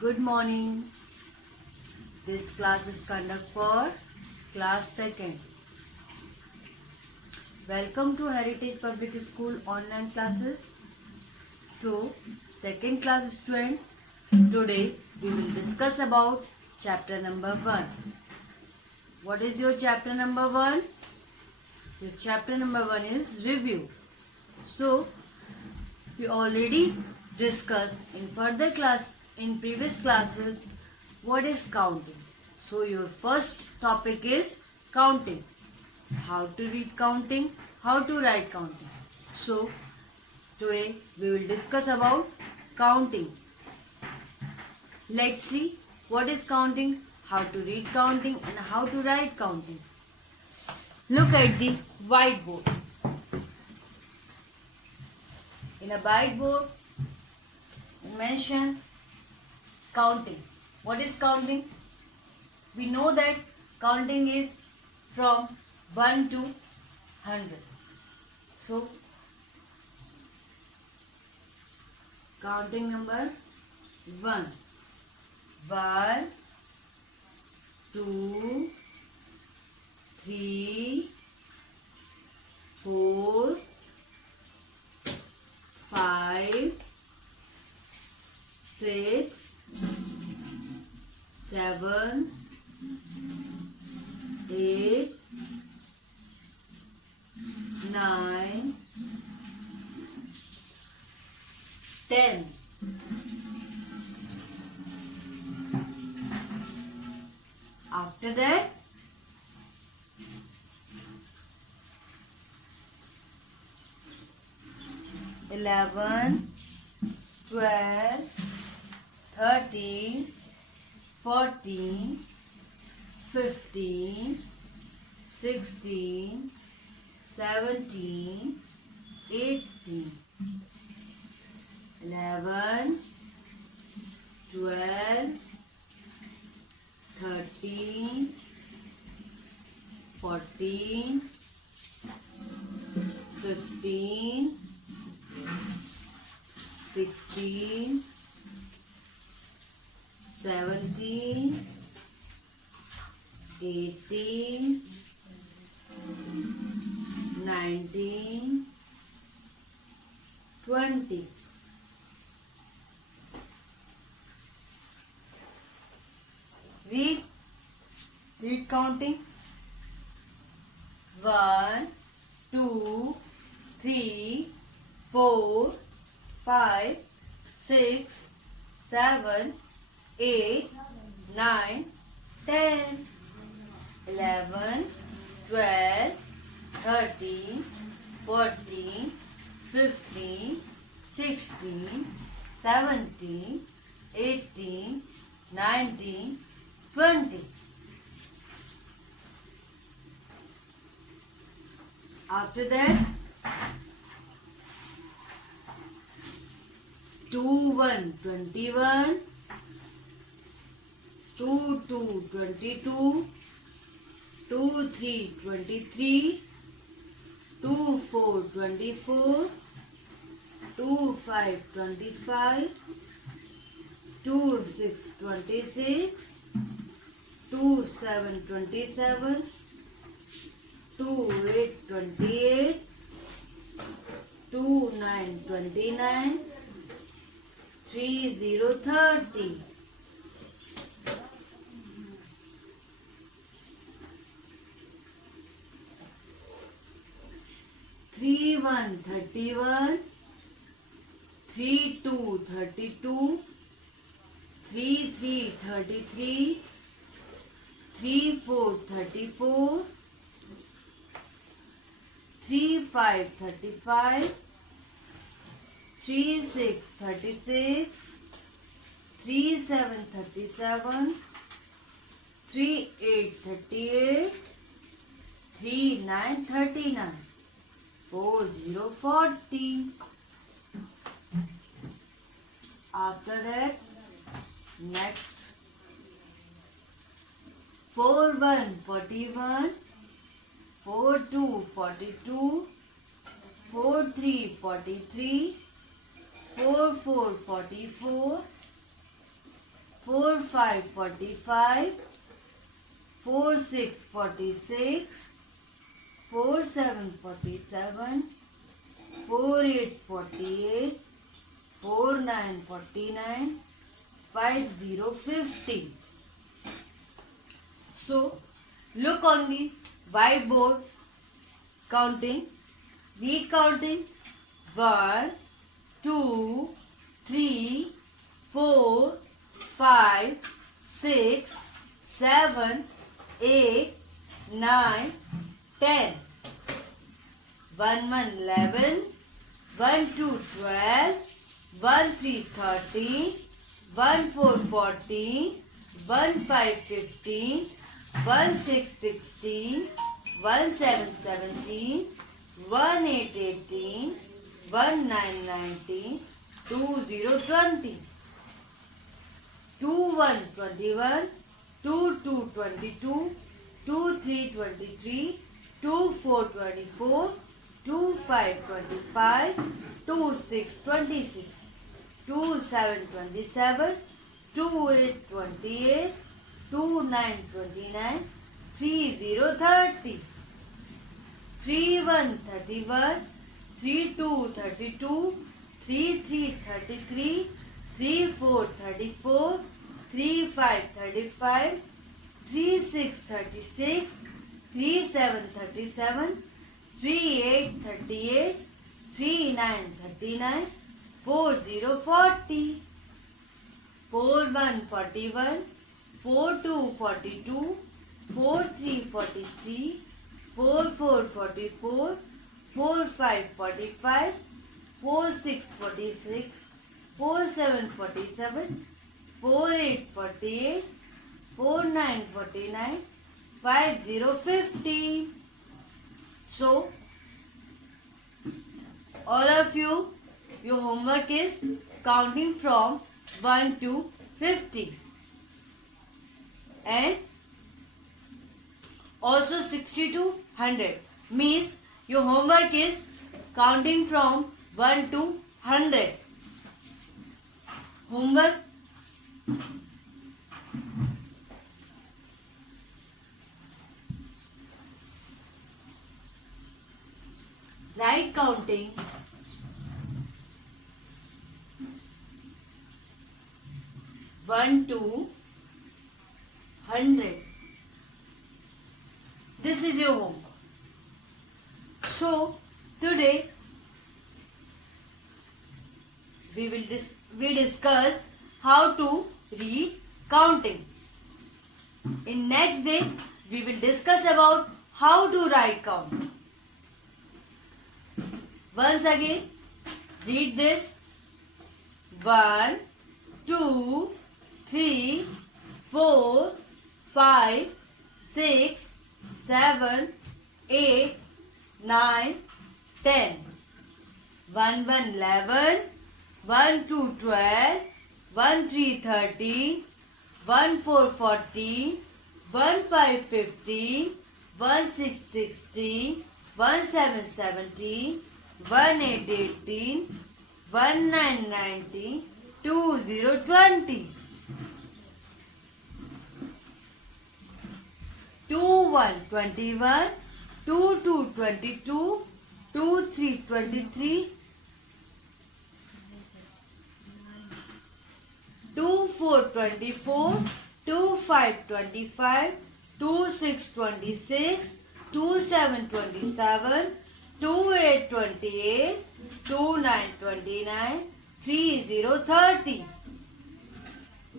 Good morning. This class is conducted for class 2nd. Welcome to Heritage Public School online classes. So, second class students, today we will discuss about chapter number 1. What is your chapter number 1? Your chapter number 1 is review. So, we already discussed in previous classes what is counting. So your first topic is counting. How to read counting, how to write counting. So today we will discuss about counting. Let's see what is counting, how to read counting and how to write counting. Look at the whiteboard. In a whiteboard, mention counting. What is counting? We know that counting is from 1 to 100. So, counting number 1. 1, 2, 3, 4, 5, 6, 7, 8, 9, 10. After that, 11, 12, 13, 14, 15, 16, 17, 18, 11, 12, 13, 14, 15, 16, 17, 18, 19, 20. Read counting. 1, 2, 3, 4, 5, 6, 7, 8, 9, 10, 11, 12, 13, 14, 15, 16, 17, 18, 19, 20. After that, 2, 1, 21, 2, 2, 22, 2, 3, 23, 2, 4, 24, 2, 5, 25, 2, 6, 26, 2, 7, 27, 2, 8, 28, 2, 9, 29, 3, 0, 30. 3, 1, 31, 3, 2, 32, 3, 3, 33, 3, 4, 34, 3, 5, 35, 3, 6, 36, 3, 7, 37, 3, 8, 38, 3, 9, 39, 4, 0, 40. After that, next 4, 1, 41, 4, 2, 42, 4, 3, 43, 4, 4, 44, 5 45, 4 6 46, 4 7 47, 4 8 48, 4 9 49, 5 0 50. So look on the whiteboard. Counting. Read counting. 1 2 3 4 5 6 7 8 9 10. 1 1 11, 1 2 12, 1 3 13, 1 4 14, 1 5 15, 1 6 16, 1 7 17, 1 8 18, 1 9 19, 2 0 20. 2 1 21, 2 2 22, 2 3 23, 2 4 24, 2 5 25, 2 6 26, 2 7 27, 2 8 28, 2 9 29, 3 0 30. 3 1 31, 3 2 32, 3 3 33, 3 4 34, 3 5 35, 3 6 36, 3 7 37, 3 8 38, 3 9 39, 4 0 40. 4 1 41, 4 2 42, 4 3 43, 4 4 44, 4 5 45, 4 6 46, 4 7 47, 4 8 48, 4 9 49, 5 0 50. So all of you, your homework is counting from 1 to 50 and also 60 to 100. Means your homework is counting from 1 to 100. Homework. Write counting 1 to 100. This is your homework. So today we discuss how to read counting. In next day we will discuss about how to write counting. Once again, read this. 1 2 3 4 5 6 7 8 9 10. 1 1 11, 1 2 12, 1 3 13, 1 4 14, 1 5 15, 1 6 16, 1 7 17, 1 8 18, 1 9 19, 2 0 20. 2 1 21, 2 2 22, 2 3 23, 2 4 24, 2 5 25, 2 6 26, 2 7 27, 2 8 28, 2 9 29, 3 0 30.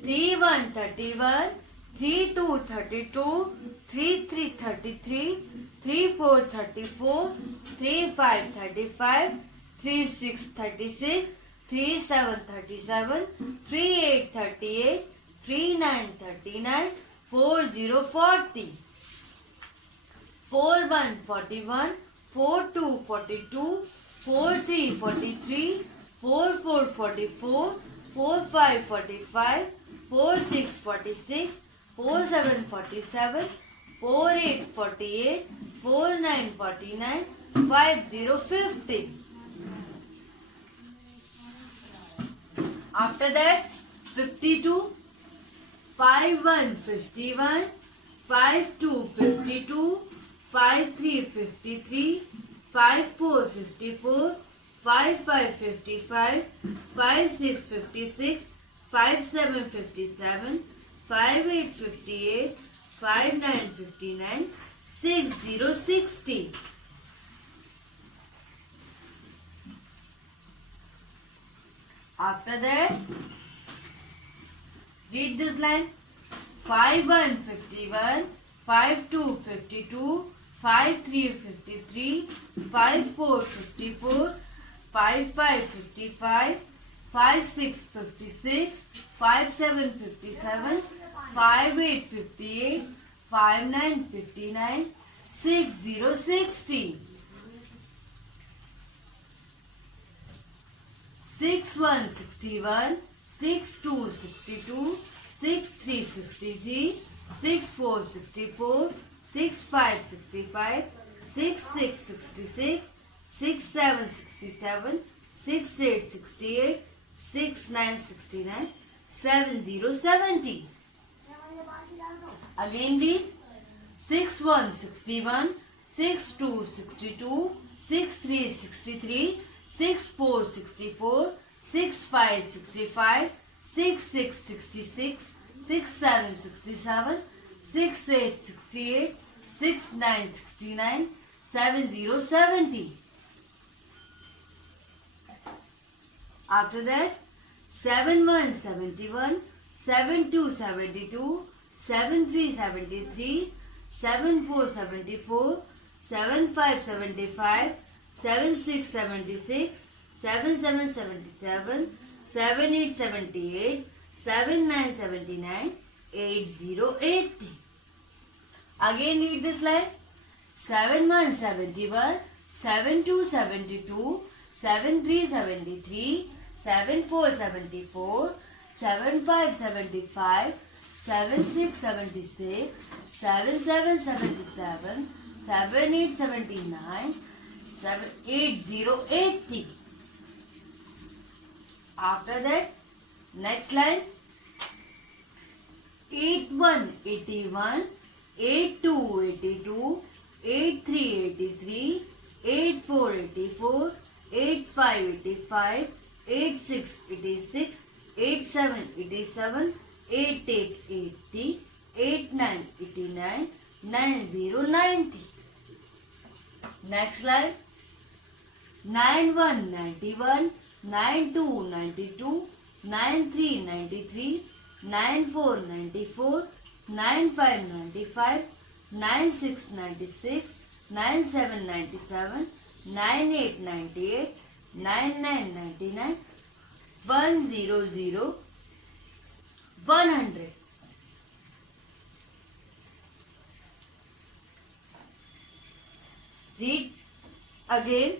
3 1 31, 3 2 32, 3 3 33, 3 4 34, 3 5 35, 3 6 36, 3 7 37, 3 8 38, 3 9 39, 4 0 40. 4 1 41, 4 2 42, 4 3 43, 4 4 44, 4 5 45, 4 6 46, 4 7 47, 4 8 48, 4 9 49, 5 0 50. After that 52, 51 51, 52 52, 53 53, 54 54, 55 55, 56 56, 57 57, 58 58, 59 59, 60 60. After that, read this line. 51 51, 52 52, 53 53, 54 54, 55 55, 56 56, 57 57, 58 58, 59 59, 60 60. 61 61, 62 62, 63 63, 64 64, 65 65, 66 66, 67 67, 68 68, 69 69, 70 70. Again read. 61 61, 62 62, 63 63, 64 64, 65 65, 66 66, 67 67, 68 68, 69 69, 70 70. After that, 71 71, 72 72, 73 73, 74 74, 75 75, 76 76, 77 77, 78 78, 79 79, 80 80. Again read this line. 71 71, 72 72, 73 73, 74 74, 75 75, 76 76, 77 77, 78 79, 80 80. After that, next line. 81 81, 82 82, 83 83, 84 84, 85 85, 86 86, 87 87, 88 80, 89 89, 90 90. Next line. 91 91, 92 92, 93 93, 94 94, 95 95, 96 96, 97 97, 98 98, 99 99, 100 100. Read again.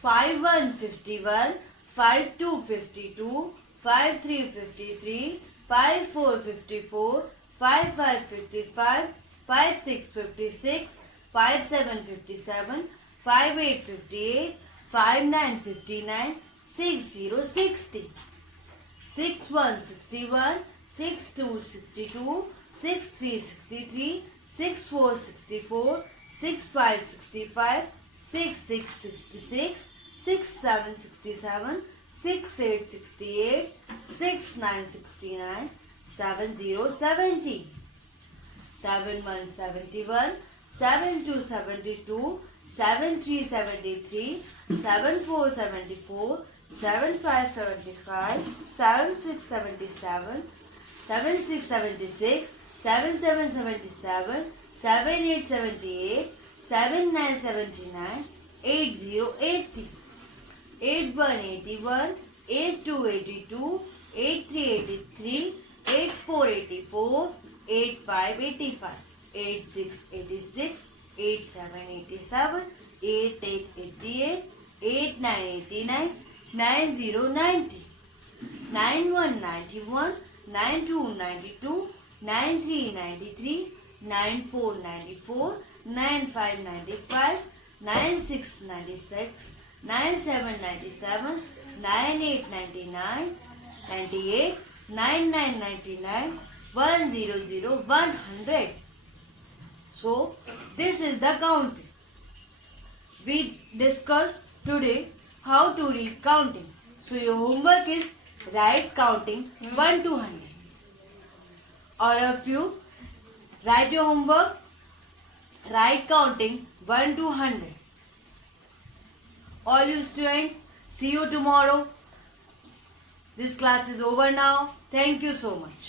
51 51, 52 52, 53 53, 54 54, 55 55, 56 56, 57 57, 58 58, 59 59, 60 60. 61 61, 62 62, 63 63, 64 64, 65 65, 66 66, 67 67, 68 68, 69 69, 70 70. 71 71, 72 72, 73 73, 74 74, 75 75, 76 77, 76 76, 77 77, 78 78, 79 79, 80 80. 81 81, 82 82, 83 83, 84 84, 85 85, 86 86, 87 87, 88 88, 89 89, 90 90. 91 91, 92 92, 93 93, 94 94, 95 95, 96 96, 97 97, 98 99, 98, 99 99, 100, 100. So this is the counting. We discussed today how to read counting. So your homework is write counting 1 to 100. All of you write your homework, write counting 1 to 100. All you students, see you tomorrow. This class is over now. Thank you so much.